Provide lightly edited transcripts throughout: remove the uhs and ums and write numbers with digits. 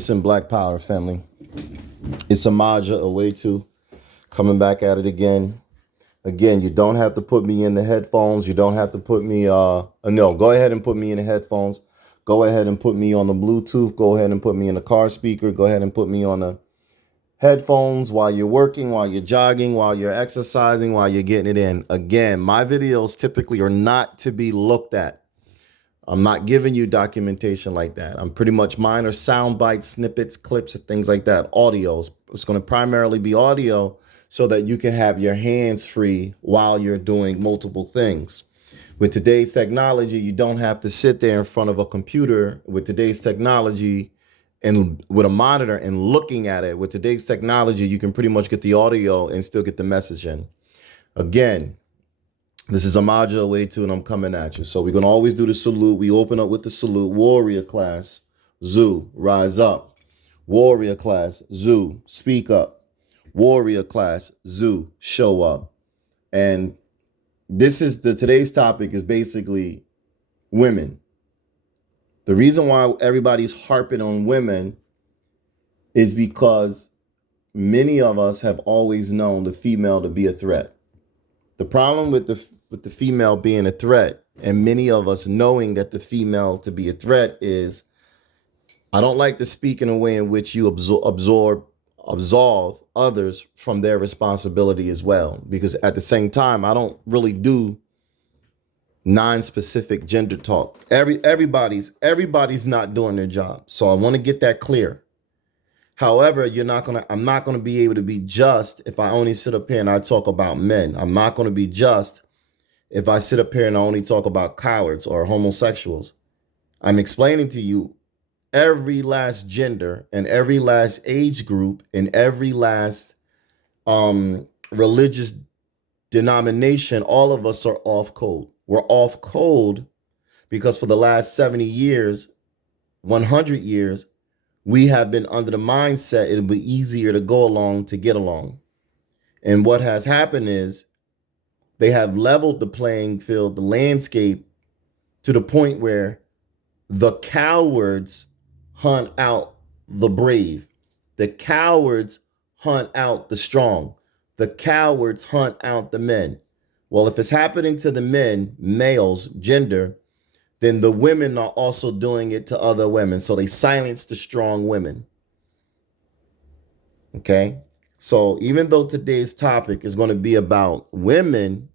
Peace and Black Power, family. It's Amaja away too, coming back at it again. Again, you don't have to put me in the headphones. You don't have to put me, no, go ahead and put me in the headphones. Go ahead and put me on the Bluetooth. Go ahead and put me in the car speaker. Go ahead and put me on the headphones while you're working, while you're jogging, while you're exercising, while you're getting it in. Again, my videos typically are not to be looked at. I'm not giving you documentation like that. I'm pretty much, mine are sound bites, snippets, clips, and things like that. Audios. It's going to primarily be audio so that you can have your hands free while you're doing multiple things. With today's technology, you don't have to sit there in front of a computer with today's technology and with a monitor and looking at it. With today's technology, you can pretty much get the audio and still get the message in. Again, this is Amaja way too, and I'm coming at you. So we're going to always do the salute. We open up with the salute. Warrior class, Zoo, rise up. Warrior class, Zoo, speak up. Warrior class, Zoo, show up. And this is today's topic is basically women. The reason why everybody's harping on women is because many of us have always known the female to be a threat. The problem with the female being a threat, and many of us knowing that the female to be a threat, is I don't like to speak in a way in which you absolve others from their responsibility as well. Because at the same time, I don't really do non-specific gender talk. Everybody's not doing their job. So I want to get that clear. However, I'm not gonna be able to be just if I only sit up here and I talk about men. I'm not gonna be just if I sit up here and I only talk about cowards or homosexuals. I'm explaining to you every last gender and every last age group and every last religious denomination. All of us are off code. We're off code because for the last 70 years, 100 years, we have been under the mindset it'll be easier to go along to get along. And what has happened is they have leveled the playing field, the landscape, to the point where the cowards hunt out the brave. The cowards hunt out the strong. The cowards hunt out the men. Well, if it's happening to the men, males, gender, then the women are also doing it to other women. So they silence the strong women. Okay? So even though today's topic is going to be about women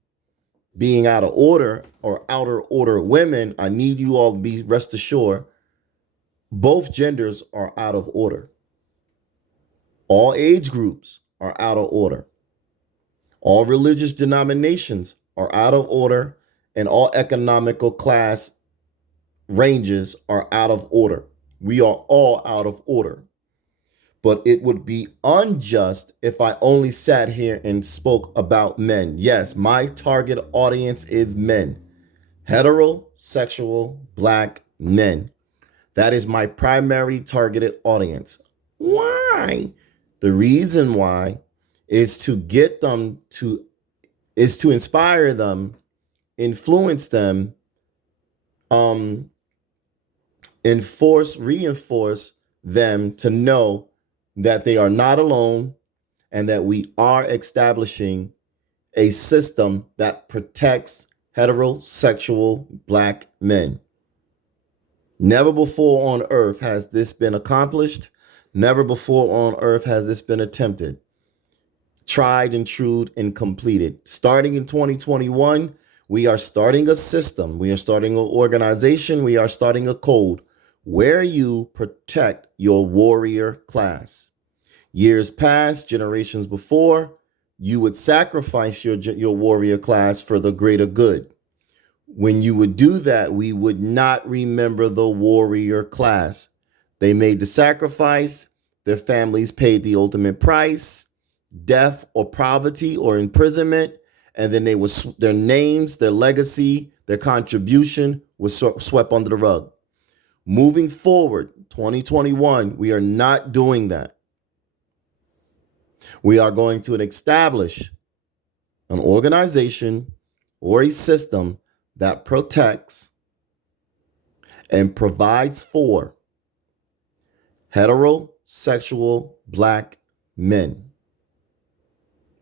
being out of order or outer order women, I need you all to be rest assured, both genders are out of order. All age groups are out of order. All religious denominations are out of order, and all economical class ranges are out of order. We are all out of order. But it would be unjust if I only sat here and spoke about men. Yes, my target audience is men. Heterosexual Black men. That is my primary targeted audience. Why? The reason why is to get them is to inspire them, influence them, reinforce them to know that they are not alone and that we are establishing a system that protects heterosexual Black men. Never before on earth has this been accomplished. Never before on earth has this been attempted. Tried and true and completed. Starting in 2021, we are starting a system. We are starting an organization. We are starting a code where you protect your warrior class. Years past, generations before, you would sacrifice your warrior class for the greater good. When you would do that, we would not remember the warrior class. They made the sacrifice. Their families paid the ultimate price, death or poverty or imprisonment. And then their names, their legacy, their contribution was swept under the rug. Moving forward, 2021, we are not doing that. We are going to establish an organization or a system that protects and provides for Heterosexual black men.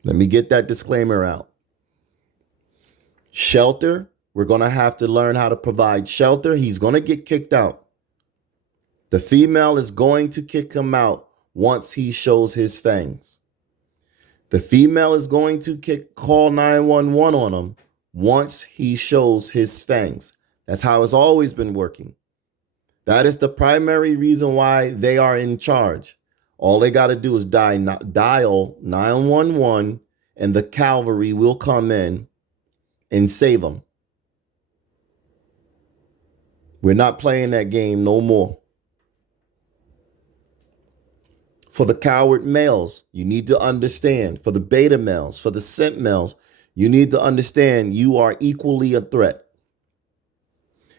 Let me get that disclaimer out. Shelter, we're going to have to learn how to provide shelter. He's going to get kicked out. The female is going to kick him out once he shows his fangs. The female is going to call 911 on him once he shows his fangs. That's how it's always been working. That is the primary reason why they are in charge. All they got to do is dial 911 and the cavalry will come in and save them. We're not playing that game no more. For the coward males, you need to understand. For the beta males, for the simp males, you need to understand you are equally a threat.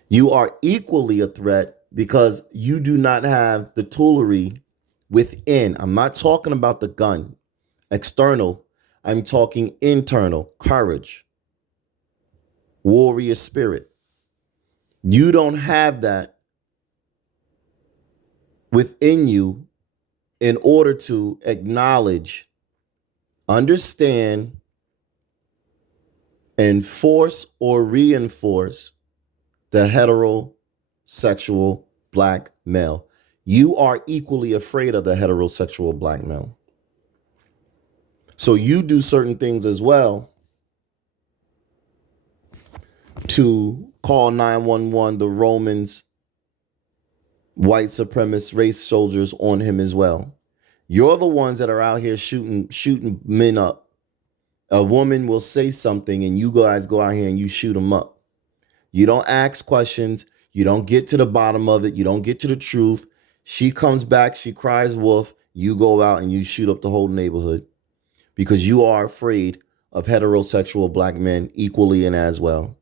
You are equally a threat because you do not have the toolery within. I'm not talking about the gun, external. I'm talking internal, courage, warrior spirit. You don't have that within you in order to acknowledge, understand, enforce or reinforce the heterosexual black male. You are equally afraid of the heterosexual black male. So you do certain things as well to call 911, the Romans, white supremacist race soldiers on him as well. You're the ones that are out here shooting men up. A woman will say something and you guys go out here and you shoot them up. You don't ask questions. You don't get to the bottom of it. You don't get to the truth. She comes back. She cries wolf. You go out and you shoot up the whole neighborhood because you are afraid of heterosexual black men equally and as well.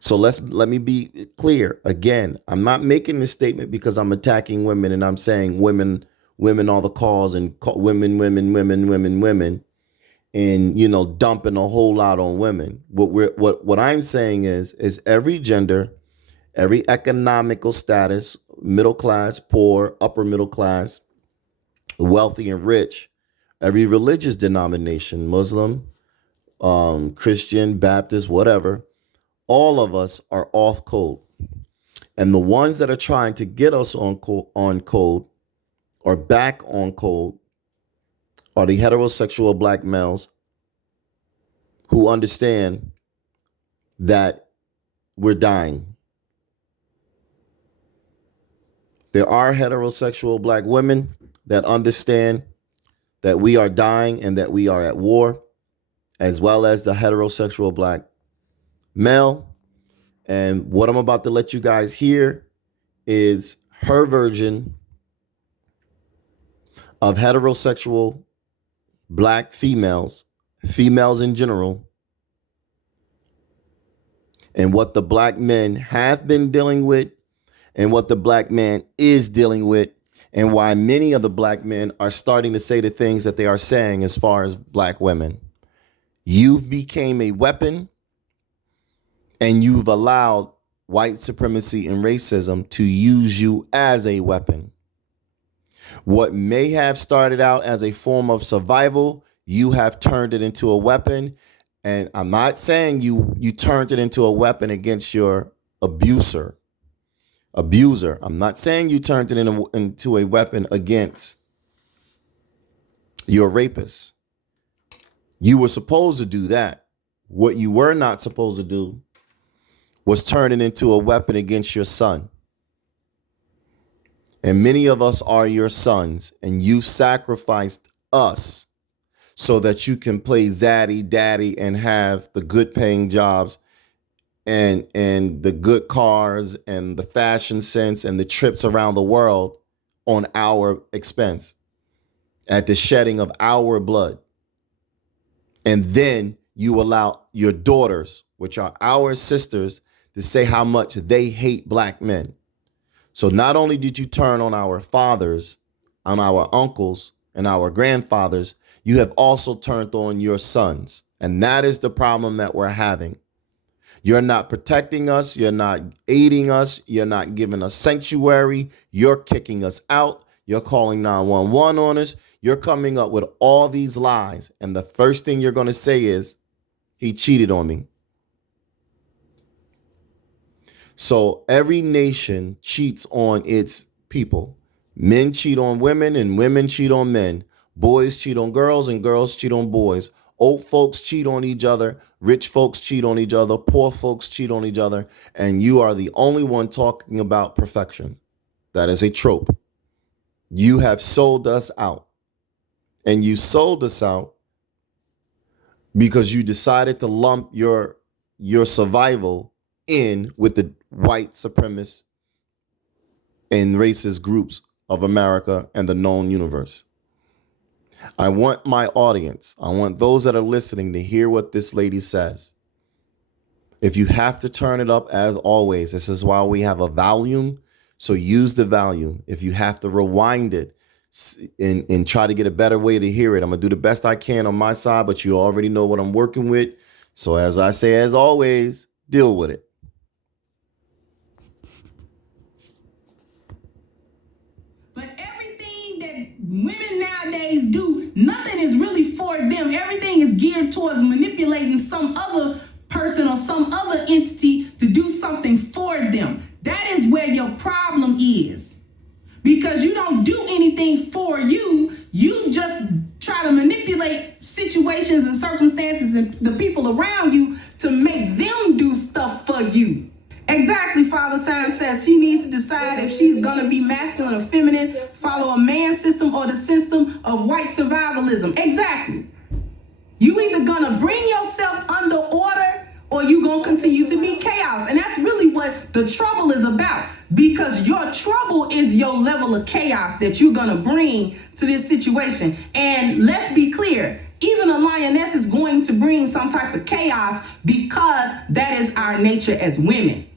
So let me be clear. Again, I'm not making this statement because I'm attacking women and I'm saying women are the cause and women. And, you know, dumping a whole lot on women. What I'm saying is every gender, every economical status, middle class, poor, upper middle class, wealthy and rich, every religious denomination, Muslim, Christian, Baptist, whatever, all of us are off code. And the ones that are trying to get us on code or back on code are the heterosexual black males who understand that we're dying. There are heterosexual black women that understand that we are dying and that we are at war, as well as the heterosexual black male. And what I'm about to let you guys hear is her version of heterosexual black females in general, and what the black men have been dealing with and what the black man is dealing with, and why many of the black men are starting to say the things that they are saying as far as black women. You've became a weapon and you've allowed white supremacy and racism to use you as a weapon. What may have started out as a form of survival, you have turned it into a weapon. And I'm not saying you turned it into a weapon against your abuser. I'm not saying you turned it into a weapon against your rapist. You were supposed to do that. What you were not supposed to do was turn it into a weapon against your son. And many of us are your sons, and you sacrificed us so that you can play zaddy daddy and have the good paying jobs and the good cars and the fashion sense and the trips around the world on our expense at the shedding of our blood. And then you allow your daughters, which are our sisters, to say how much they hate black men. So not only did you turn on our fathers, on our uncles and our grandfathers, you have also turned on your sons. And that is the problem that we're having. You're not protecting us. You're not aiding us. You're not giving us sanctuary. You're kicking us out. You're calling 911 on us. You're coming up with all these lies. And the first thing you're going to say is, he cheated on me. So every nation cheats on its people. Men cheat on women and women cheat on men. Boys cheat on girls and girls cheat on boys. Old folks cheat on each other. Rich folks cheat on each other. Poor folks cheat on each other. And you are the only one talking about perfection. That is a trope. You have sold us out. And you sold us out because you decided to lump your survival in with the white supremacist and racist groups of America and the known universe. I want my audience, I want those that are listening to hear what this lady says. If you have to turn it up, as always, this is why we have a volume. So use the volume. If you have to rewind it and try to get a better way to hear it, I'm going to do the best I can on my side, but you already know what I'm working with. So as I say, as always, deal with it. But everything that women nowadays do, nothing is really for them. Everything is geared towards manipulating some other person or some other entity to do something for them. That is where your problem is. Because you don't do anything for you. You just try to manipulate situations and circumstances and the people around you to make them do stuff for you. Exactly, Father Sam says she needs to decide if she's going to be masculine or feminine, follow a man system or the system of white survivalism. Exactly. You either going to bring yourself under order or you going to continue to be chaos. And that's really what the trouble is about, because your trouble is your level of chaos that you're going to bring to this situation. And let's be clear, even a lioness is going to bring some type of chaos because that is our nature as women.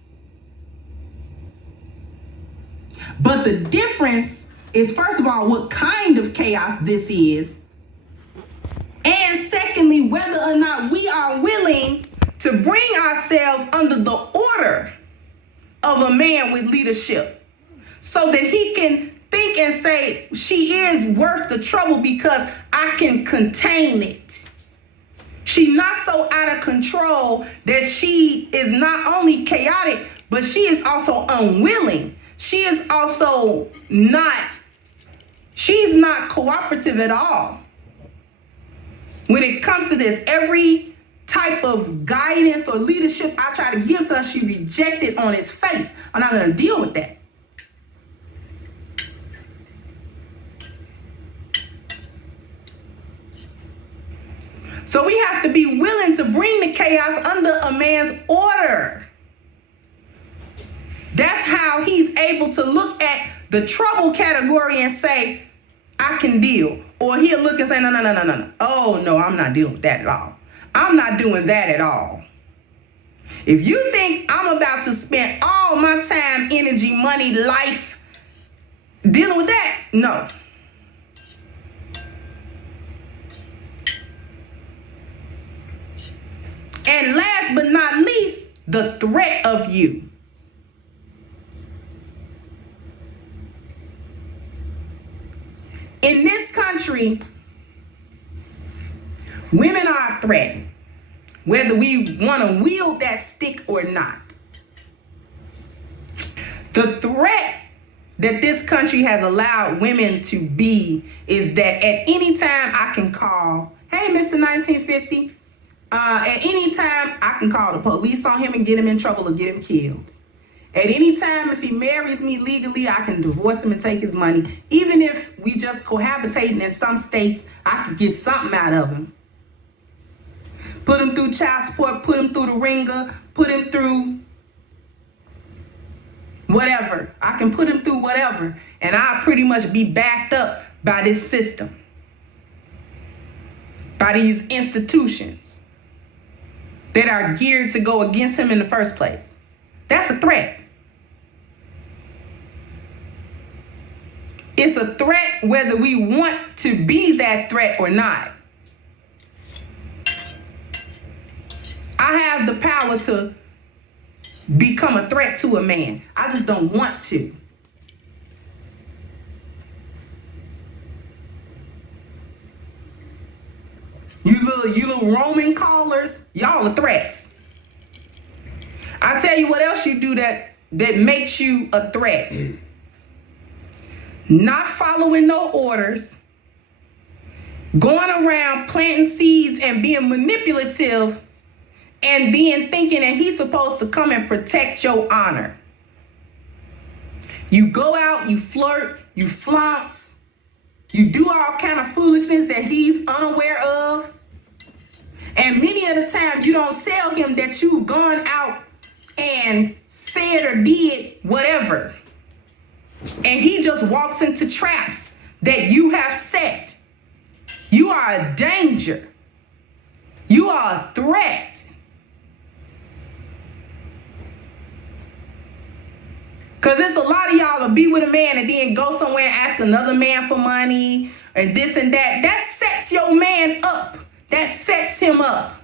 But the difference is, first of all, what kind of chaos this is. And secondly, whether or not we are willing to bring ourselves under the order of a man with leadership so that he can think and say, she is worth the trouble because I can contain it. She's not so out of control that she is not only chaotic, but she is also unwilling. She is also she's not cooperative at all. When it comes to this, every type of guidance or leadership I try to give to her, she rejected on its face. I'm not going to deal with that. So we have to be willing to bring the chaos under a man's order. That's how he's able to look at the trouble category and say, I can deal. Or he'll look and say, no. Oh, no, I'm not dealing with that at all. I'm not doing that at all. If you think I'm about to spend all my time, energy, money, life dealing with that, no. And last but not least, the threat of you. In this country, women are a threat, whether we want to wield that stick or not. The threat that this country has allowed women to be is that at any time I can call, hey, Mr. 1950, at any time I can call the police on him and get him in trouble or get him killed. At any time, if he marries me legally, I can divorce him and take his money. Even if we just cohabitating in some states, I could get something out of him. Put him through child support, put him through the ringer, put him through whatever. I can put him through whatever, and I'll pretty much be backed up by this system, by these institutions that are geared to go against him in the first place. That's a threat. It's a threat whether we want to be that threat or not. I have the power to become a threat to a man. I just don't want to. You little Roman callers, y'all are threats. I tell you what else you do that makes you a threat. Not following no orders, going around planting seeds and being manipulative, and then thinking that he's supposed to come and protect your honor. You go out, you flirt, you flounce, you do all kind of foolishness that he's unaware of. And many of the time you don't tell him that you've gone out and said or did whatever. And he just walks into traps that you have set. You are a danger. You are a threat. Because it's a lot of y'all to be with a man and then go somewhere and ask another man for money and this and that. That sets your man up. That sets him up.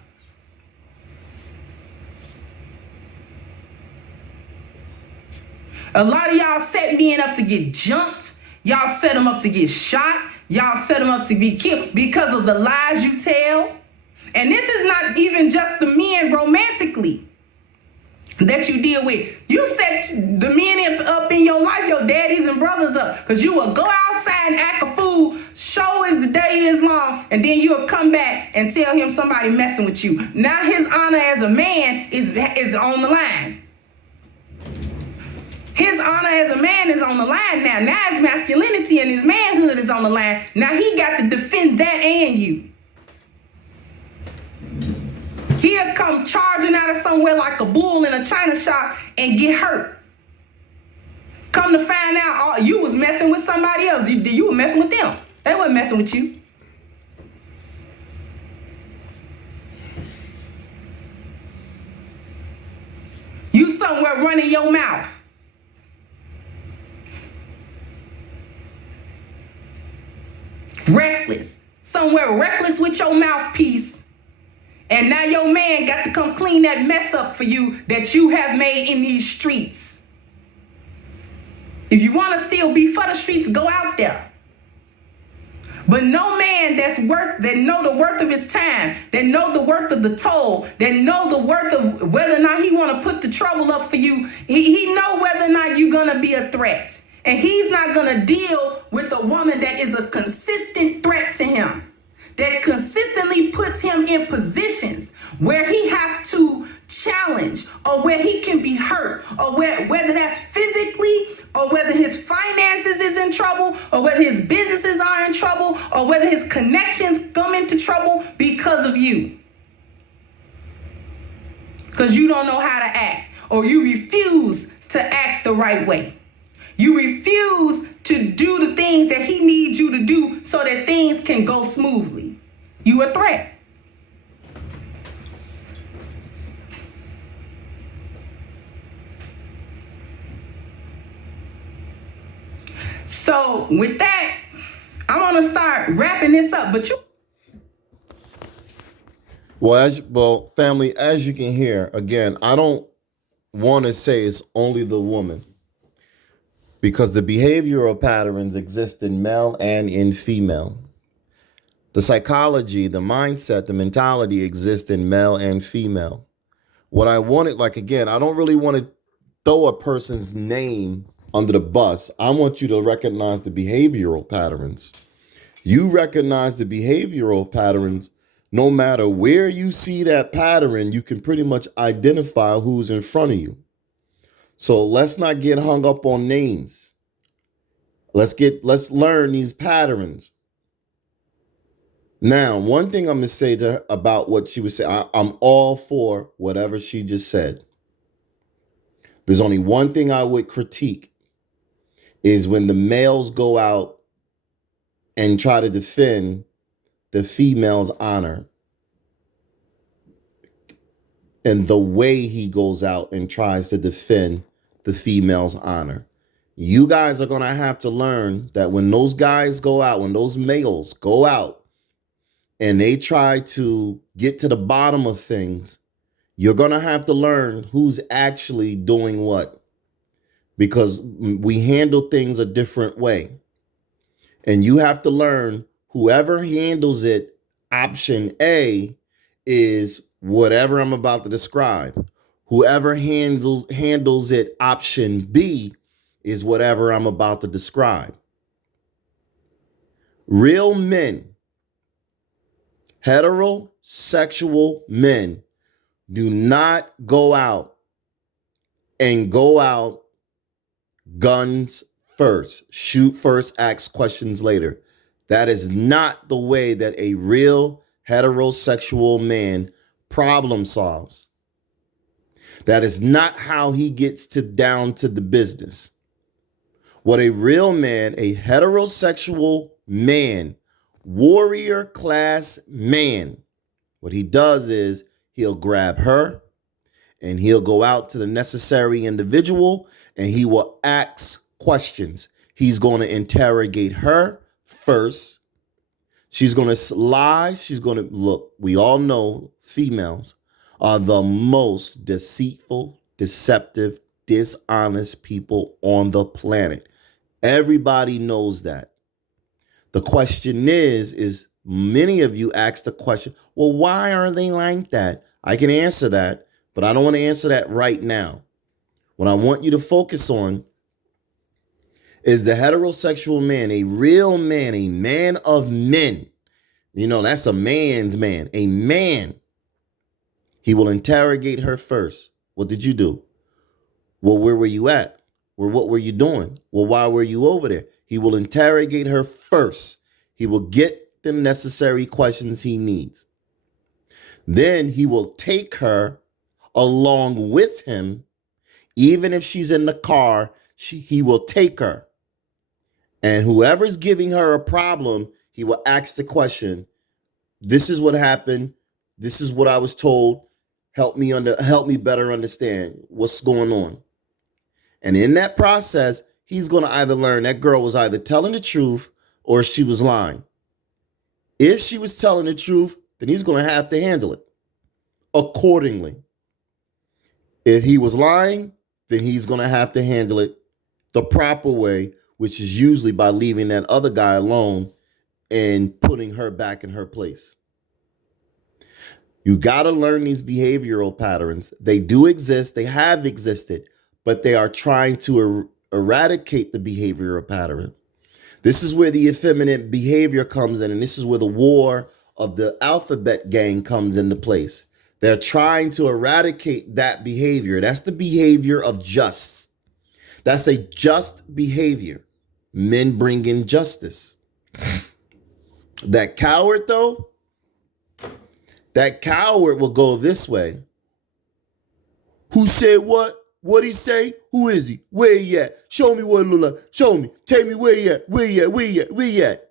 A lot of y'all set men up to get jumped. Y'all set them up to get shot. Y'all set them up to be killed because of the lies you tell. And this is not even just the men romantically that you deal with. You set the men up in your life, your daddies and brothers up, because you will go outside and act a fool, show as the day is long, and then you will come back and tell him somebody messing with you. Now his honor as a man is on the line. His honor as a man is on the line now. Now his masculinity and his manhood is on the line. Now he got to defend that and you. He'll come charging out of somewhere like a bull in a china shop and get hurt. Come to find out, you was messing with somebody else. You were messing with them. They weren't messing with you. You somewhere running your mouth. Reckless. Somewhere reckless with your mouthpiece. And now your man got to come clean that mess up for you that you have made in these streets. If you want to still be for the streets, go out there. But no man that know the worth of his time, that know the worth of the toll, that know the worth of whether or not he want to put the trouble up for you, he know whether or not you're going to be a threat. And he's not going to deal with a woman that is a consistent threat to him, that consistently puts him in positions where he has to challenge, or where he can be hurt, or whether that's physically, or whether his finances is in trouble, or whether his businesses are in trouble, or whether his connections come into trouble because of you. Because you don't know how to act, or you refuse to act the right way. You refuse to do the things that he needs you to do so that things can go smoothly. You a threat. So with that, I'm going to start wrapping this up. But you... Well, family, as you can hear, again, I don't want to say it's only the woman, because the behavioral patterns exist in male and in female. The psychology, the mindset, the mentality exists in male and female. What I wanted, like, again, I don't really want to throw a person's name under the bus. I want you to recognize the behavioral patterns. You recognize the behavioral patterns. No matter where you see that pattern, you can pretty much identify who's in front of you. So let's not get hung up on names. Let's learn these patterns. Now, one thing I'm going to say to her about what she was saying, I'm all for whatever she just said. There's only one thing I would critique, is when the males go out and try to defend the female's honor, and the way he goes out and tries to defend the female's honor. You guys are going to have to learn that when those guys go out, when those males go out and they try to get to the bottom of things, you're going to have to learn who's actually doing what, because we handle things a different way. And you have to learn whoever handles it Option A is whatever I'm about to describe. Whoever handles it, option B, is whatever I'm about to describe. Real men, heterosexual men, do not go out guns first, shoot first, ask questions later. That is not the way that a real heterosexual man problem solves. That is not how he gets down to the business. What a real man, a heterosexual man, warrior class man, what he does is he'll grab her and he'll go out to the necessary individual and he will ask questions. He's going to interrogate her first. She's going to lie. She's going to look. We all know females are the most deceitful, deceptive, dishonest people on the planet. Everybody knows that. The question is many of you ask the question, well, why are they like that? I can answer that, but I don't want to answer that right now. What I want you to focus on is the heterosexual man, a real man, a man of men. You know, that's a man's man, a man. He will interrogate her first. What did you do? Well, where were you at? Well, what were you doing? Well, why were you over there? He will interrogate her first. He will get the necessary questions he needs. Then he will take her along with him. Even if she's in the car, he will take her. And whoever's giving her a problem, he will ask the question, this is what happened. This is what I was told. Help me better understand what's going on. And in that process, he's going to either learn that girl was either telling the truth or she was lying. If she was telling the truth, then he's going to have to handle it accordingly. If he was lying, then he's going to have to handle it the proper way, which is usually by leaving that other guy alone and putting her back in her place. You got to learn these behavioral patterns. They do exist. They have existed, but they are trying to eradicate the behavioral pattern. This is where the effeminate behavior comes in, and this is where the war of the alphabet gang comes into place. They're trying to eradicate that behavior. That's the behavior of just. That's a just behavior. Men bring in justice. That coward, though, that coward will go this way. Who said what? What'd he say? Who is he? Where he at? Show me what it look like. Show me. Tell me where he at. Where he at? Where he at? Where he at?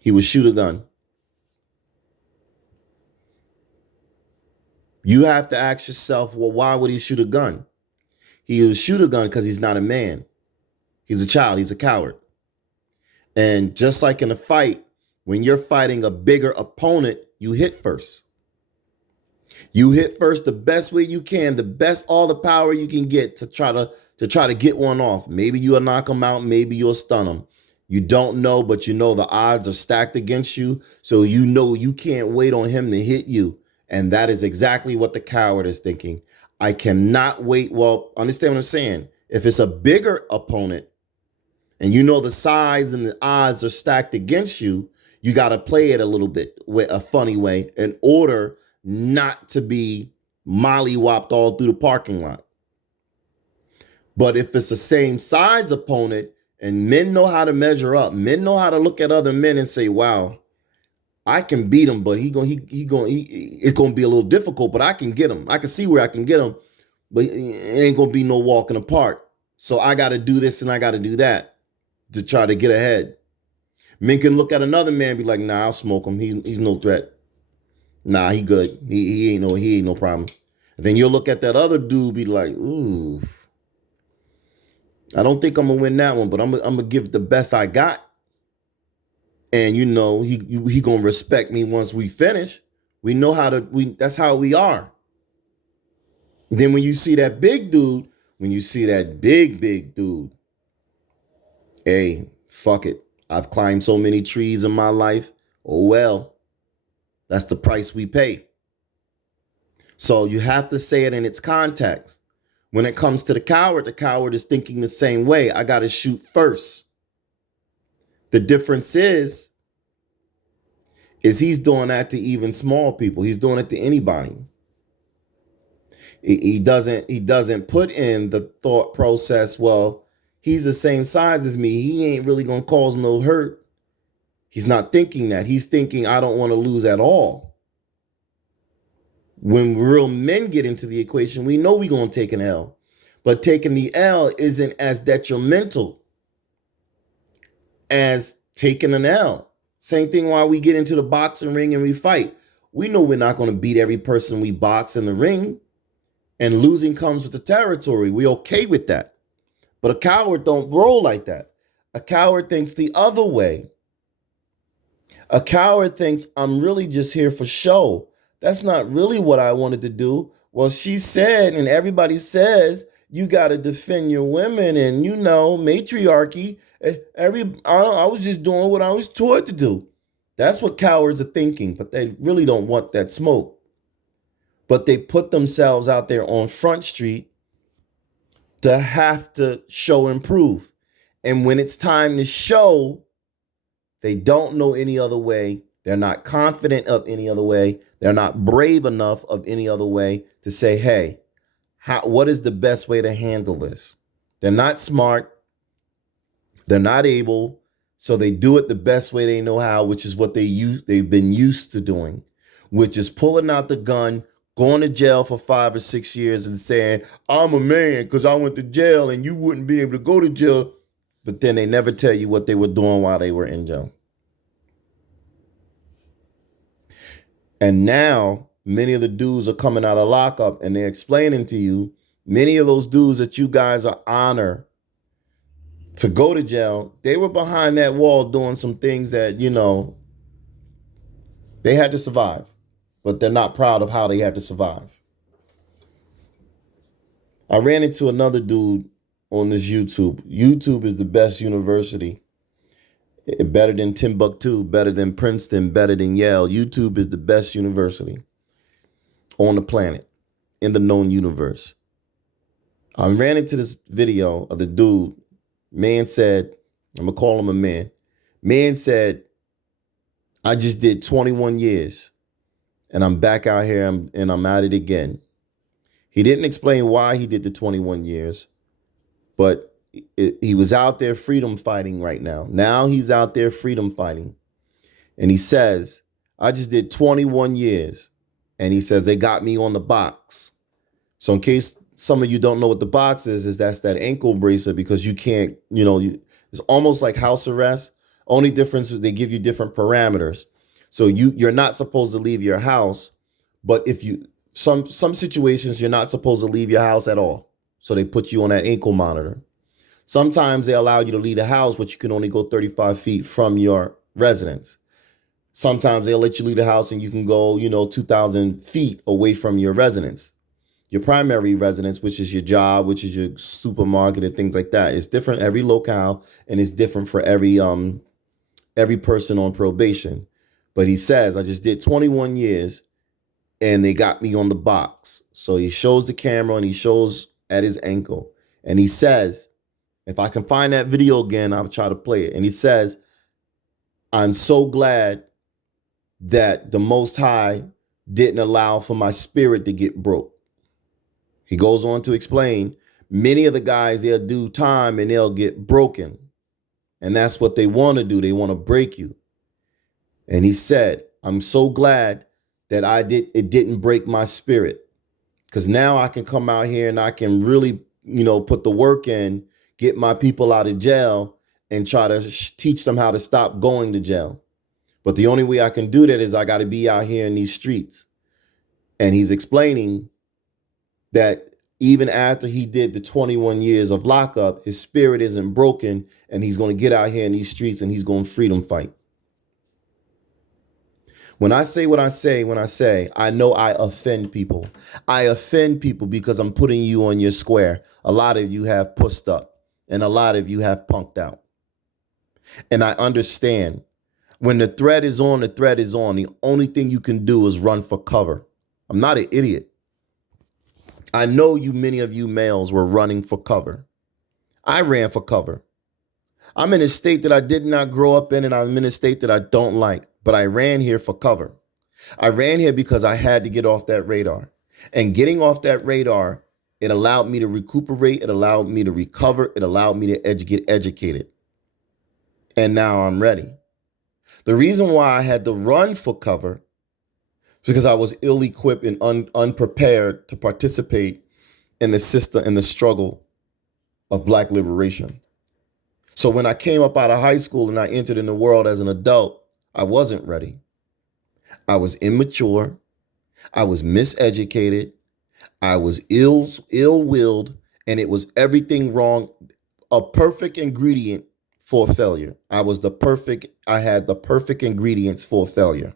He would shoot a gun. You have to ask yourself, well, why would he shoot a gun? He would shoot a gun because he's not a man. He's a child. He's a coward. And just like in a fight, when you're fighting a bigger opponent, you hit first. You hit first the best way you can, all the power you can get to try to get one off. Maybe you'll knock him out, maybe you'll stun him. You don't know, but you know the odds are stacked against you, so you know you can't wait on him to hit you. And that is exactly what the coward is thinking. I cannot wait. Well, understand what I'm saying? If it's a bigger opponent and you know the sides and the odds are stacked against you, you got to play it a little bit with a funny way in order not to be mollywopped all through the parking lot. But if it's the same size opponent and men know how to measure up, men know how to look at other men and say, wow, I can beat him, but it's going to be a little difficult, but I can get him. I can see where I can get him, but it ain't going to be no walk in the park. So I got to do this and I got to do that to try to get ahead. Men can look at another man and be like, nah, I'll smoke him. He's no threat. Nah, he good. He ain't no problem. And then you'll look at that other dude, be like, ooh, I don't think I'm gonna win that one, but I'm gonna give the best I got. And you know, he gonna respect me once we finish. We know that's how we are. Then when you see that big dude, big dude, hey, fuck it. I've climbed so many trees in my life. Oh, well, that's the price we pay. So you have to say it in its context. When it comes to the coward is thinking the same way. I got to shoot first. The difference is he's doing that to even small people. He's doing it to anybody. He doesn't put in the thought process, well, he's the same size as me. He ain't really going to cause no hurt. He's not thinking that. He's thinking, I don't want to lose at all. When real men get into the equation, we know we're going to take an L. But taking the L isn't as detrimental as taking an L. Same thing while we get into the boxing ring and we fight. We know we're not going to beat every person we box in the ring. And losing comes with the territory. We're okay with that. But a coward don't roll like that. A coward thinks the other way. A coward thinks, I'm really just here for show. That's not really what I wanted to do. Well, she said, and everybody says, you got to defend your women and, matriarchy. I was just doing what I was taught to do. That's what cowards are thinking, but they really don't want that smoke. But they put themselves out there on Front Street to have to show and prove. And when it's time to show, they don't know any other way. They're not confident of any other way. They're not brave enough of any other way to say, hey, what is the best way to handle this? They're not smart. They're not able. So they do it the best way they know how, which is what they've been used to doing, which is pulling out the gun, going to jail for 5 or 6 years and saying, I'm a man because I went to jail and you wouldn't be able to go to jail. But then they never tell you what they were doing while they were in jail. And now many of the dudes are coming out of lockup and they're explaining to you, many of those dudes that you guys are honor to go to jail, they were behind that wall doing some things that, they had to survive, but they're not proud of how they had to survive. I ran into another dude on this YouTube. YouTube is the best university. Better than Timbuktu, better than Princeton, better than Yale. YouTube is the best university on the planet, in the known universe. I ran into this video of the dude. Man said, I'm going to call him a man. Man said, I just did 21 years and I'm back out here and I'm at it again. He didn't explain why he did the 21 years, but he was out there freedom fighting right now. Now he's out there freedom fighting. And he says, I just did 21 years. And he says, they got me on the box. So in case some of you don't know what the box is that's that ankle bracelet, because you can't, it's almost like house arrest. Only difference is they give you different parameters. So you're not supposed to leave your house, but if some situations, you're not supposed to leave your house at all. So they put you on that ankle monitor. Sometimes they allow you to leave the house, but you can only go 35 feet from your residence. Sometimes they'll let you leave the house and you can go, 2,000 feet away from your residence. Your primary residence, which is your job, which is your supermarket and things like that. It's different every locale and it's different for every person on probation. But he says, I just did 21 years and they got me on the box. So he shows the camera and he shows at his ankle. And he says, if I can find that video again, I'll try to play it. And he says, I'm so glad that the Most High didn't allow for my spirit to get broke. He goes on to explain, many of the guys, they'll do time and they'll get broken. And that's what they want to do. They want to break you. And he said, I'm so glad that it didn't break my spirit. Because now I can come out here and I can really, put the work in, get my people out of jail and try to teach them how to stop going to jail. But the only way I can do that is I got to be out here in these streets. And he's explaining that even after he did the 21 years of lockup, his spirit isn't broken and he's going to get out here in these streets and he's going to freedom fight. When I say what I say, I know I offend people. I offend people because I'm putting you on your square. A lot of you have pussed up and a lot of you have punked out. And I understand. When the threat is on, the threat is on. The only thing you can do is run for cover. I'm not an idiot. I know many of you males were running for cover. I ran for cover. I'm in a state that I did not grow up in, and I'm in a state that I don't like, but I ran here for cover. I ran here because I had to get off that radar. And getting off that radar, it allowed me to recuperate. It allowed me to recover. It allowed me to get educated. And now I'm ready. The reason why I had to run for cover is because I was ill-equipped and unprepared to participate in the system, in the struggle of Black liberation. So when I came up out of high school and I entered in the world as an adult, I wasn't ready. I was immature. I was miseducated. I was ill-willed, and it was everything wrong. A perfect ingredient for failure. I had the perfect ingredients for failure.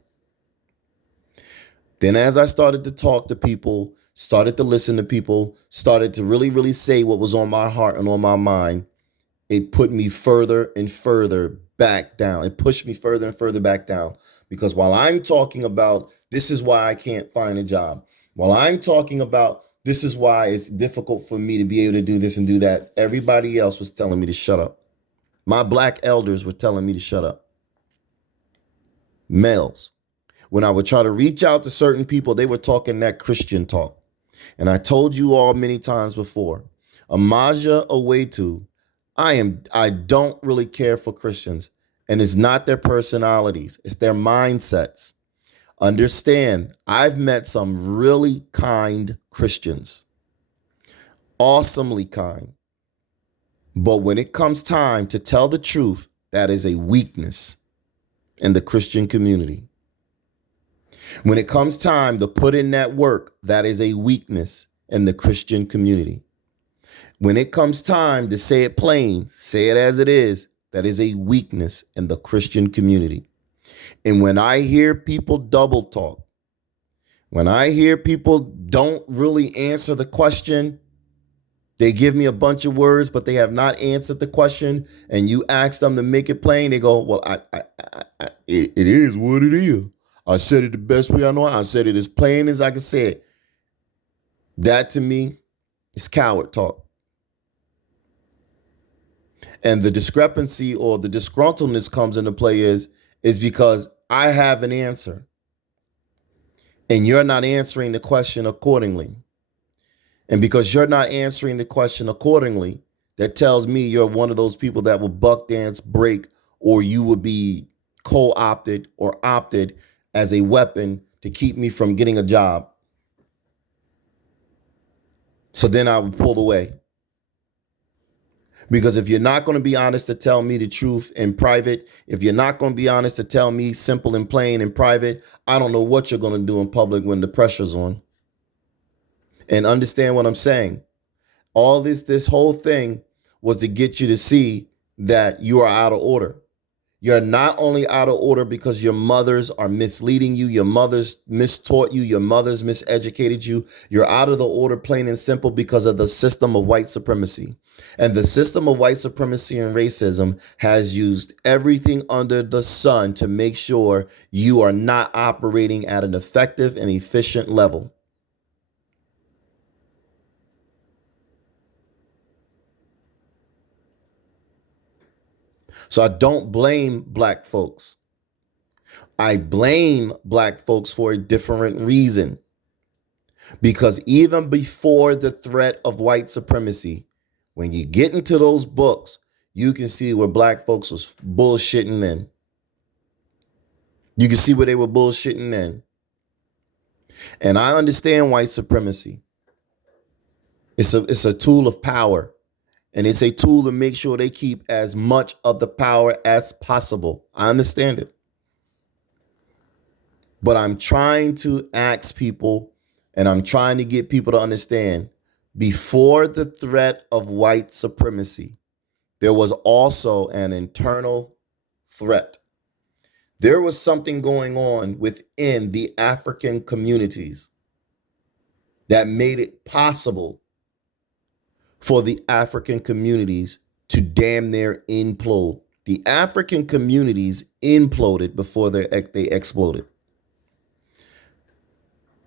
Then as I started to talk to people, started to listen to people, started to really, really say what was on my heart and on my mind, it put me further and further back down. It pushed me further and further back down. Because while I'm talking about this is why I can't find a job, while I'm talking about this is why it's difficult for me to be able to do this and do that, everybody else was telling me to shut up. My Black elders were telling me to shut up. Males. When I would try to reach out to certain people, they were talking that Christian talk. And I told you all many times before, Amaja Awetu, I don't really care for Christians. And it's not their personalities, it's their mindsets. Understand, I've met some really kind Christians, awesomely kind. But when it comes time to tell the truth, that is a weakness in the Christian community. When it comes time to put in that work, that is a weakness in the Christian community. When it comes time to say it plain, say it as it is, that is a weakness in the Christian community. And when I hear people double talk, when I hear people don't really answer the question, they give me a bunch of words, but they have not answered the question, and you ask them to make it plain, they go, well, it is what it is. I said it the best way I know. I said it as plain as I can say it. That to me is coward talk. And the discrepancy or the disgruntledness comes into play is because I have an answer and you're not answering the question accordingly. And because you're not answering the question accordingly, that tells me you're one of those people that will buck dance, break, or you will be co-opted or opted as a weapon to keep me from getting a job. So then I would pull away. Because if you're not going to be honest to tell me the truth in private, if you're not going to be honest to tell me simple and plain in private, I don't know what you're going to do in public when the pressure's on. And understand what I'm saying. All this whole thing was to get you to see that you are out of order. You're not only out of order because your mothers are misleading you, your mothers mistaught you, your mothers miseducated you. You're out of the order plain and simple because of the system of white supremacy. And the system of white supremacy and racism has used everything under the sun to make sure you are not operating at an effective and efficient level. So I don't blame Black folks. I blame Black folks for a different reason. Because even before the threat of white supremacy, when you get into those books, you can see where Black folks was bullshitting then. You can see where they were bullshitting then. And I understand white supremacy. It's a tool of power. And it's a tool to make sure they keep as much of the power as possible. I understand it. But I'm trying to ask people, and I'm trying to get people to understand, before the threat of white supremacy, there was also an internal threat. There was something going on within the African communities that made it possible for the African communities to damn near implode. The African communities imploded before they exploded.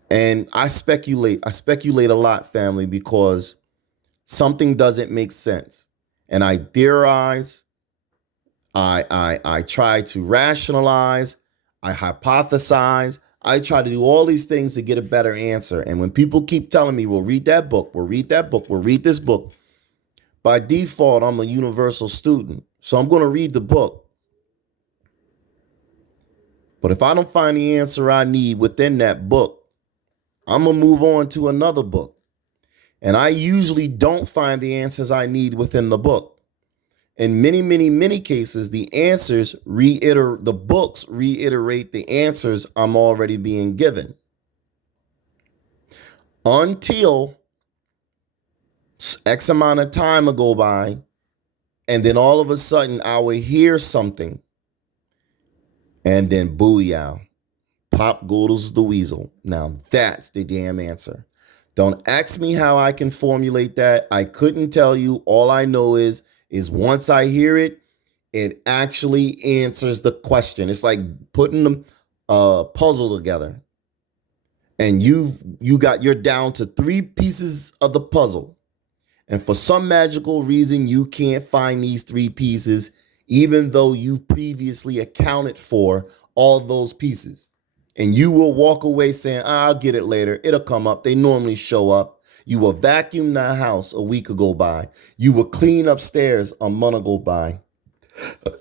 And I speculate a lot, family, because something doesn't make sense. And I theorize, I try to rationalize, I hypothesize, I try to do all these things to get a better answer. And when people keep telling me, we'll read that book, we'll read that book, we'll read this book, by default, I'm a universal student. So I'm going to read the book. But if I don't find the answer I need within that book, I'm going to move on to another book. And I usually don't find the answers I need within the book. In many, many, many cases, the books reiterate the answers I'm already being given. Until X amount of time will go by, and then all of a sudden I will hear something. And then booyah, pop goes the weasel. Now that's the damn answer. Don't ask me how I can formulate that. I couldn't tell you. All I know is once I hear it, it actually answers the question. It's like putting a puzzle together. And you're down to 3 pieces of the puzzle. And for some magical reason, you can't find these 3 pieces, even though you previously accounted for all those pieces. And you will walk away saying, I'll get it later. It'll come up. They normally show up. You will vacuum the house a week ago by. You will clean upstairs a month ago by.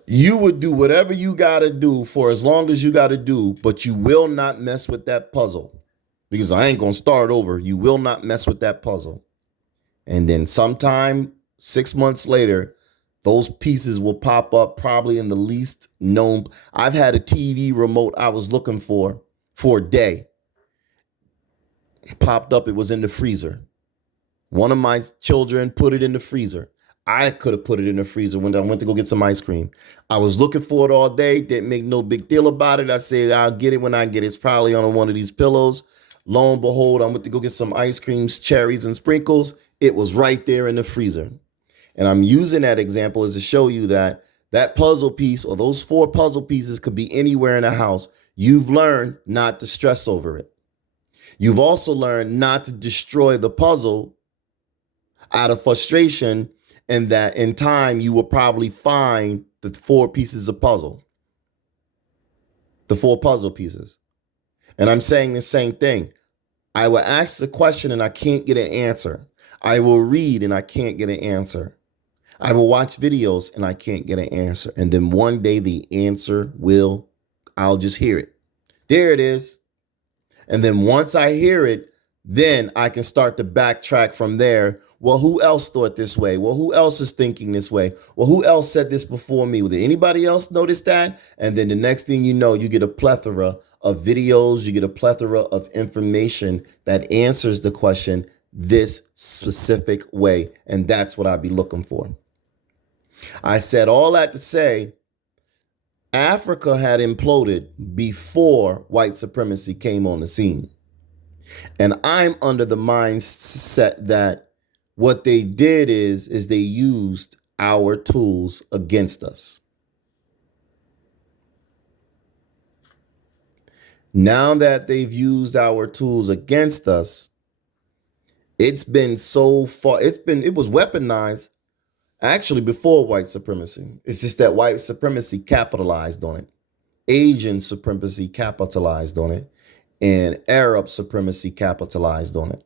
You would do whatever you got to do for as long as you got to do, but you will not mess with that puzzle. Because I ain't going to start over. You will not mess with that puzzle. And then sometime 6 months later, those pieces will pop up probably in the least known. I've had a TV remote I was looking for a day. Popped up, it was in the freezer. One of my children put it in the freezer. I could have put it in the freezer when I went to go get some ice cream. I was looking for it all day. Didn't make no big deal about it. I said, I'll get it when I get it. It's probably on one of these pillows. Lo and behold, I went to go get some ice creams, cherries, and sprinkles. It was right there in the freezer. And I'm using that example as to show you that that puzzle piece or those 4 puzzle pieces could be anywhere in the house. You've learned not to stress over it. You've also learned not to destroy the puzzle out of frustration, and that in time you will probably find the 4 pieces of puzzle, the 4 puzzle pieces. And I'm saying the same thing. I will ask the question and I can't get an answer. I will read and I can't get an answer. I will watch videos and I can't get an answer. And then one day the answer I'll just hear it. There it is. And then once I hear it, then I can start to backtrack from there. Well, who else thought this way? Well, who else is thinking this way? Well, who else said this before me? Did anybody else notice that? And then the next thing you know, you get a plethora of videos, you get a plethora of information that answers the question this specific way. And that's what I'd be looking for. I said all that to say Africa had imploded before white supremacy came on the scene. And I'm under the mindset that what they did is they used our tools against us. Now that they've used our tools against us, it's been so far, it was weaponized actually before white supremacy. It's just that white supremacy capitalized on it. Asian supremacy capitalized on it. And Arab supremacy capitalized on it.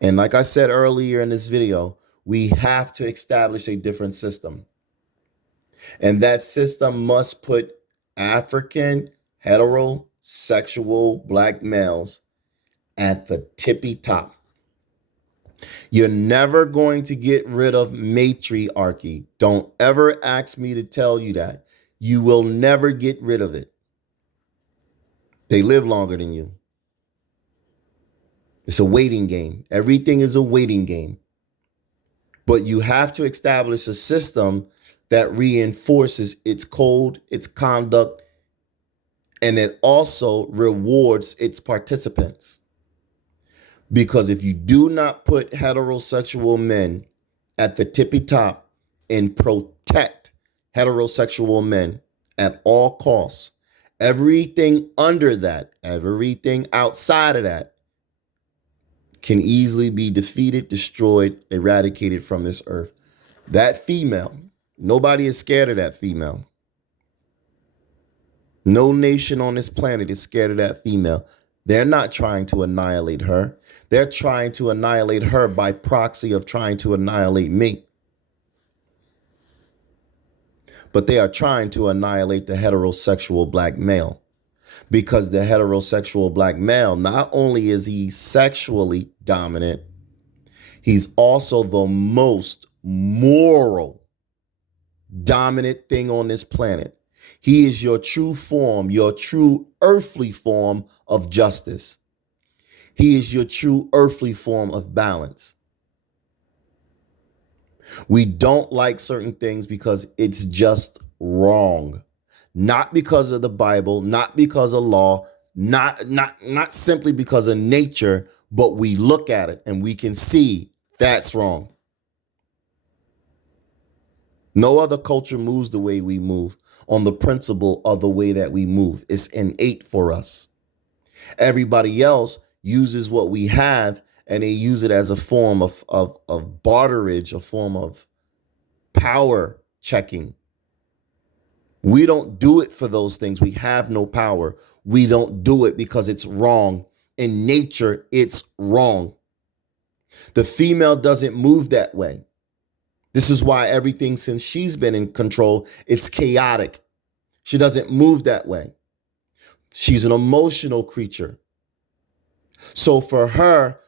And like I said earlier in this video, we have to establish a different system. And that system must put African heterosexual black males at the tippy top. You're never going to get rid of matriarchy. Don't ever ask me to tell you that. You will never get rid of it. They live longer than you. It's a waiting game. Everything is a waiting game. But you have to establish a system that reinforces its code, its conduct, and it also rewards its participants. Because if you do not put heterosexual men at the tippy top and protect heterosexual men at all costs. Everything under that, everything outside of that can easily be defeated, destroyed, eradicated from this earth. That female, nobody is scared of that female. No nation on this planet is scared of that female. They're not trying to annihilate her. They're trying to annihilate her by proxy of trying to annihilate me. But they are trying to annihilate the heterosexual black male, because the heterosexual black male, not only is he sexually dominant, he's also the most moral dominant thing on this planet. He is your true form, your true earthly form of justice. He is your true earthly form of balance. We don't like certain things because it's just wrong. Not because of the Bible, not because of law, not simply because of nature, but we look at it and we can see that's wrong. No other culture moves the way we move on the principle of the way that we move. It's innate for us. Everybody else uses what we have and they use it as a form of barterage, a form of power checking. We don't do it for those things. We have no power. We don't do it because it's wrong. In nature, it's wrong. The female doesn't move that way. This is why everything since she's been in control, it's chaotic. She doesn't move that way. She's an emotional creature. So for her,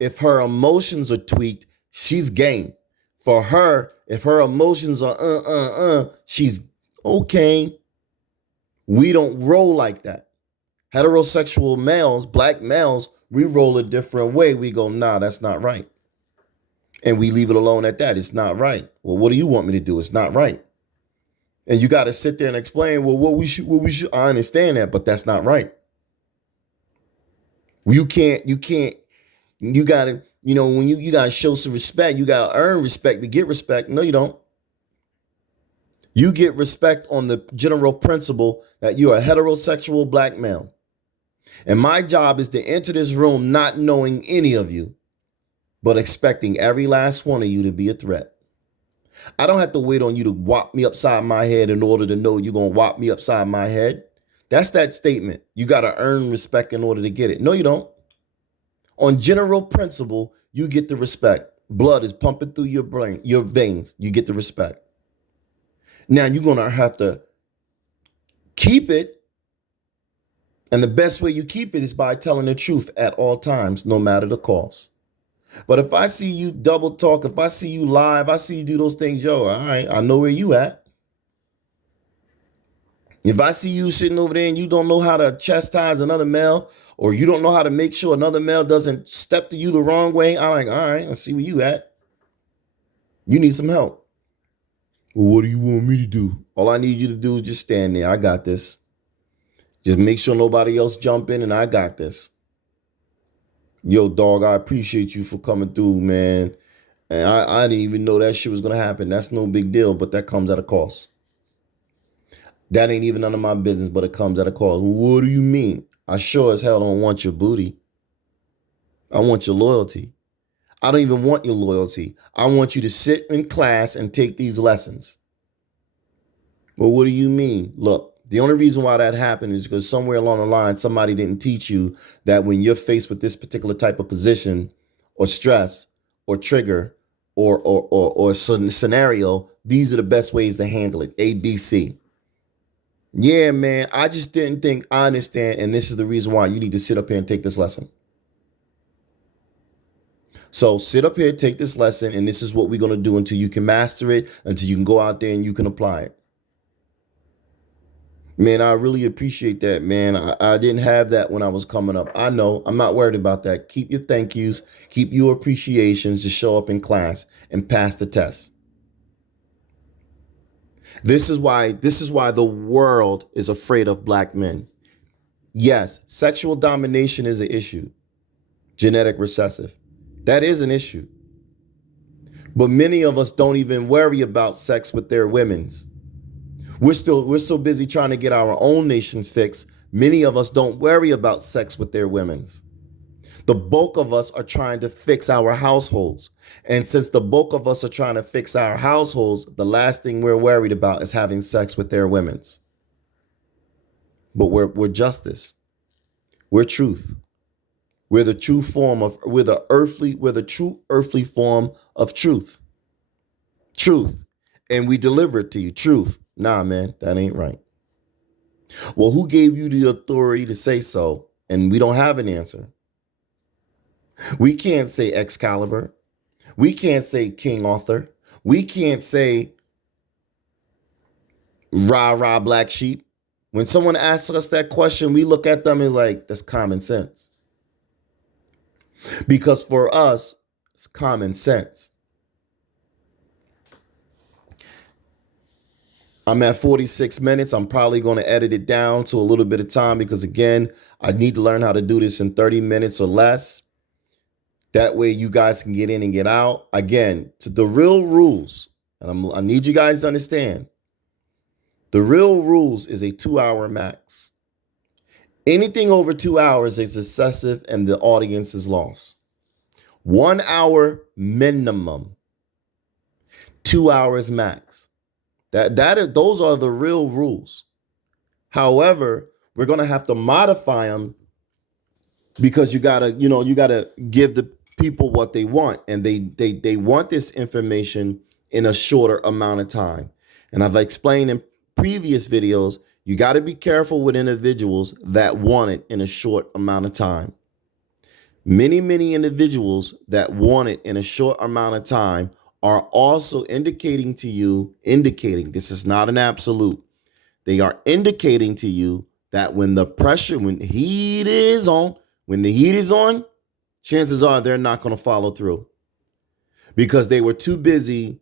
if her emotions are tweaked, she's game. For her, if her emotions are she's okay. We don't roll like that. Heterosexual males, black males, we roll a different way. We go, nah, that's not right. And we leave it alone at that. It's not right. Well, what do you want me to do? It's not right. And you got to sit there and explain, well, what we should, I understand that, but that's not right. You got to, when you got to show some respect, you got to earn respect to get respect. No, you don't. You get respect on the general principle that you're a heterosexual black male. And my job is to enter this room not knowing any of you, but expecting every last one of you to be a threat. I don't have to wait on you to whop me upside my head in order to know you're going to whop me upside my head. That's that statement. You got to earn respect in order to get it. No, you don't. On general principle, you get the respect. Blood is pumping through your brain, your veins. You get the respect. Now you're going to have to keep it. And the best way you keep it is by telling the truth at all times, no matter the cost. But if I see you double talk, if I see you lie, if I see you do those things, yo, all right, I know where you at. If I see you sitting over there and you don't know how to chastise another male, or you don't know how to make sure another male doesn't step to you the wrong way, I'm like, all right, I see where you at. You need some help. Well, what do you want me to do? All I need you to do is just stand there. I got this. Just make sure nobody else jump in and I got this. Yo, dog, I appreciate you for coming through, man. And I didn't even know that shit was going to happen. That's no big deal, but that comes at a cost. That ain't even none of my business, but it comes at a cost. What do you mean? I sure as hell don't want your booty. I want your loyalty. I don't even want your loyalty. I want you to sit in class and take these lessons. Well, what do you mean? Look, the only reason why that happened is because somewhere along the line, somebody didn't teach you that when you're faced with this particular type of position or stress or trigger or scenario, these are the best ways to handle it. A, B, C. Yeah, man, I just didn't think I understand. And this is the reason why you need to sit up here and take this lesson. So sit up here, take this lesson, and this is what we're going to do until you can master it, until you can go out there and you can apply it. Man, I really appreciate that, man. I didn't have that when I was coming up. I know. I'm not worried about that. Keep your thank yous. Keep your appreciations to show up in class and pass the test. This is why the world is afraid of black men. Yes, sexual domination is an issue. Genetic recessive. That is an issue. But many of us don't even worry about sex with their women's. We're so busy trying to get our own nation fixed. Many of us don't worry about sex with their women's. The bulk of us are trying to fix our households. And since the bulk of us are trying to fix our households, the last thing we're worried about is having sex with their women's. But we're justice. We're truth. We're the true earthly form of truth. Truth. And we deliver it to you. Truth. Nah, man, that ain't right. Well, who gave you the authority to say so? And we don't have an answer. We can't say Excalibur. We can't say King Arthur. We can't say rah rah black sheep. When someone asks us that question, we look at them and like, that's common sense. Because for us, it's common sense. I'm at 46 minutes. I'm probably going to edit it down to a little bit of time because, again, I need to learn how to do this in 30 minutes or less. That way you guys can get in and get out. Again, to the real rules, and I need you guys to understand, the real rules is a 2-hour max. Anything over 2 hours is excessive and the audience is lost. 1 hour minimum, 2 hours max. Those are the real rules. However, we're going to have to modify them because you gotta give the people what they want, and they want this information in a shorter amount of time. And I've explained in previous videos, you got to be careful with individuals that want it in a short amount of time. Many individuals that want it in a short amount of time are also indicating, this is not an absolute. They are indicating to you that when the heat is on, chances are they're not going to follow through because they were too busy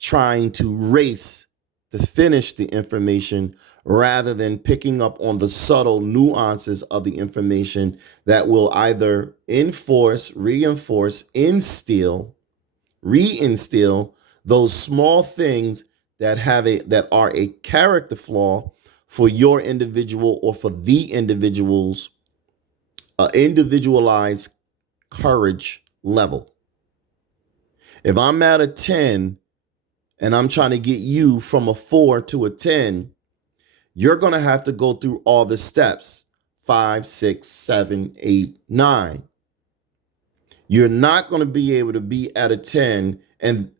trying to race to finish the information rather than picking up on the subtle nuances of the information that will either enforce, reinforce, reinstill those small things that are a character flaw for your individual or for the individual's individualized courage level. If I'm at a 10 and I'm trying to get you from a 4 to a 10, you're going to have to go through all the steps, 5, 6, 7, 8, 9. You're not going to be able to be at a 10 and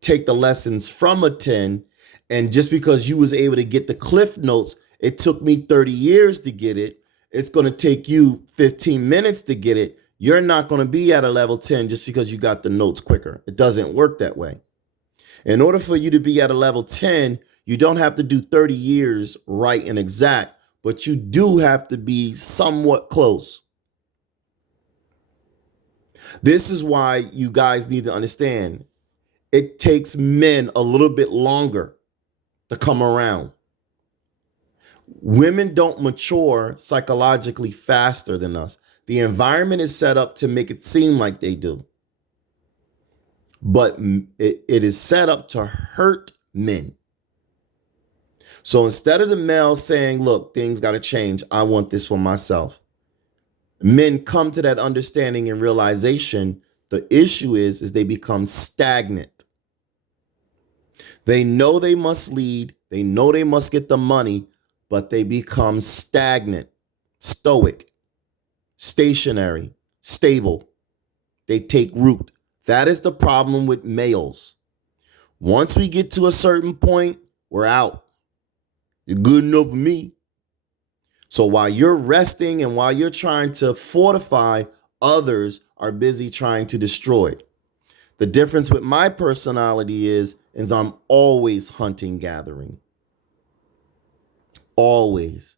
take the lessons from a 10. And just because you was able to get the cliff notes, it took me 30 years to get it. It's going to take you 15 minutes to get it. You're not going to be at a level 10 just because you got the notes quicker. It doesn't work that way. In order for you to be at a level 10, you don't have to do 30 years right and exact, but you do have to be somewhat close. This is why you guys need to understand it takes men a little bit longer to come around. Women don't mature psychologically faster than us. The environment is set up to make it seem like they do. But it is set up to hurt men. So instead of the male saying, look, things got to change, I want this for myself, men come to that understanding and realization. The issue is they become stagnant. They know they must lead. They know they must get the money, but they become stagnant, stoic, stationary, stable. They take root. That is the problem with males. Once we get to a certain point, we're out. You're good enough for me. So while you're resting and while you're trying to fortify, others are busy trying to destroy. The difference with my personality is I'm always hunting, gathering. Always.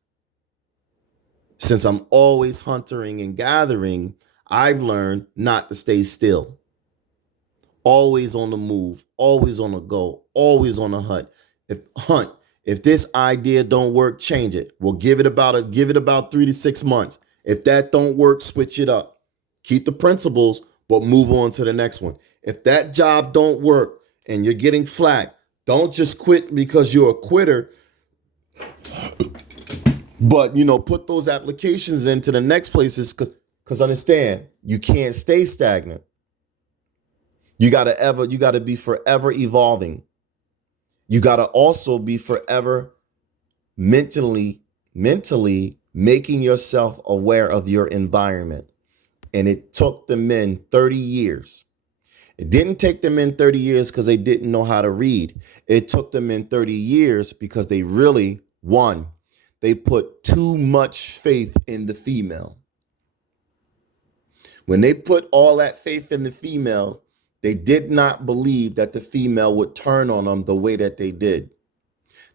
Since I'm always hunting and gathering, I've learned not to stay still. Always on the move, always on the go, always on the hunt. If this idea don't work, change it. We'll give it about 3 to 6 months. If that don't work, switch it up. Keep the principles, but move on to the next one. If that job don't work and you're getting flack, don't just quit because you're a quitter. But, you know, put those applications into the next places because understand, you can't stay stagnant. You gotta be forever evolving. You gotta also be forever mentally making yourself aware of your environment. And it took the men 30 years. It didn't take them in 30 years because they didn't know how to read. It took them in 30 years because they really, one, they put too much faith in the female. When they put all that faith in the female, they did not believe that the female would turn on them the way that they did.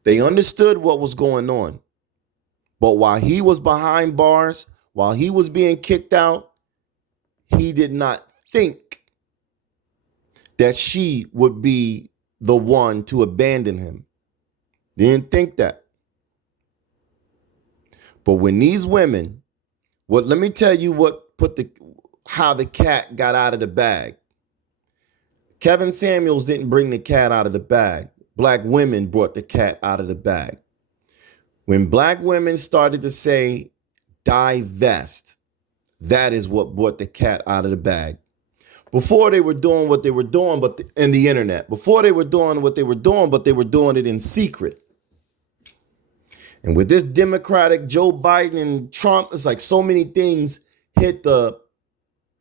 They understood what was going on. But while he was behind bars, while he was being kicked out, he did not think that she would be the one to abandon him. They didn't think that. But when these women, let me tell you how the cat got out of the bag. Kevin Samuels didn't bring the cat out of the bag. Black women brought the cat out of the bag. When black women started to say, divest, that is what brought the cat out of the bag. Before they were doing what they were doing, but in the internet. Before they were doing what they were doing, but they were doing it in secret. And with this Democratic Joe Biden and Trump, it's like so many things hit the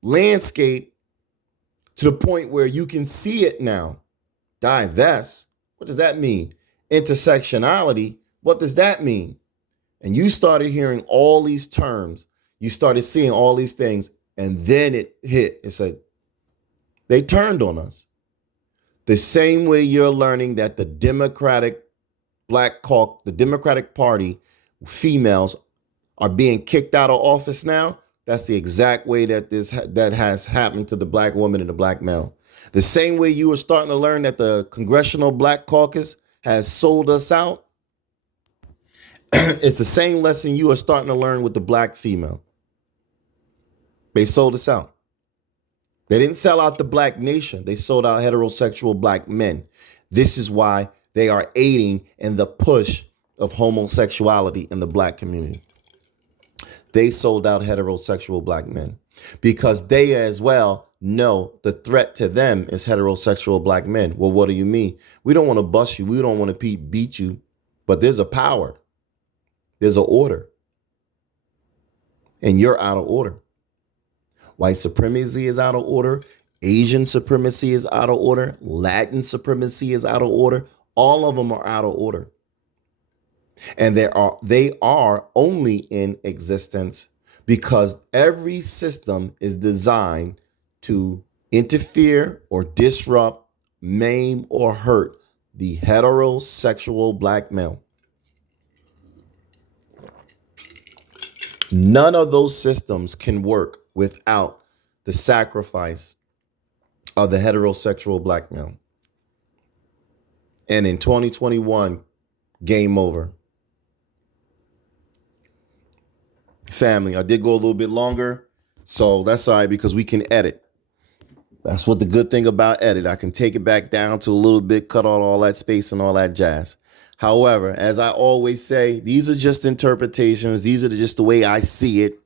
landscape to the point where you can see it now. Divest, what does that mean? Intersectionality, what does that mean? And you started hearing all these terms. You started seeing all these things, and then it hit. It's like they turned on us. The same way you're learning that the Democratic Party females are being kicked out of office now. That's the exact way that that has happened to the black woman and the black male. The same way you were starting to learn that the Congressional Black Caucus has sold us out. It's the same lesson you are starting to learn with the black female. They sold us out. They didn't sell out the black nation. They sold out heterosexual black men. This is why they are aiding in the push of homosexuality in the black community. They sold out heterosexual black men because they as well know the threat to them is heterosexual black men. Well, what do you mean? We don't want to bust you. We don't want to beat you, but there's a power. There's an order. And you're out of order. White supremacy is out of order. Asian supremacy is out of order. Latin supremacy is out of order. All of them are out of order. And they are only in existence because every system is designed to interfere or disrupt, maim, or hurt the heterosexual black male. None of those systems can work without the sacrifice of the heterosexual black male. And in 2021, game over. Family, I did go a little bit longer, so that's all right because we can edit. That's what the good thing about edit. I can take it back down to a little bit, cut out all that space and all that jazz. However, as I always say, these are just interpretations. These are just the way I see it.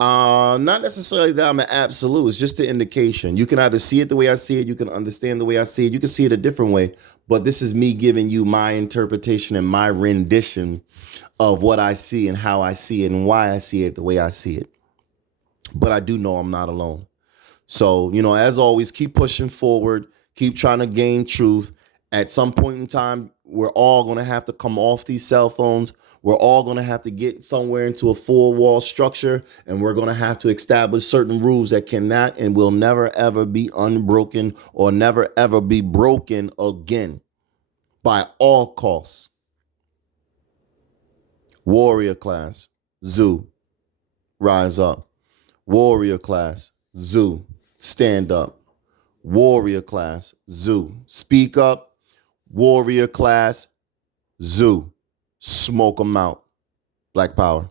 Not necessarily that I'm an absolute. It's just an indication. You can either see it the way I see it. You can understand the way I see it. You can see it a different way. But this is me giving you my interpretation and my rendition of what I see and how I see it and why I see it the way I see it. But I do know I'm not alone. So, as always, keep pushing forward. Keep trying to gain truth. At some point in time, we're all going to have to come off these cell phones. We're all going to have to get somewhere into a four-wall structure, and we're going to have to establish certain rules that cannot and will never, ever be unbroken or never, ever be broken again by all costs. Warrior class, zoo, rise up. Warrior class, zoo, stand up. Warrior class, zoo, speak up. Warrior class, zoo, smoke them out. Black power.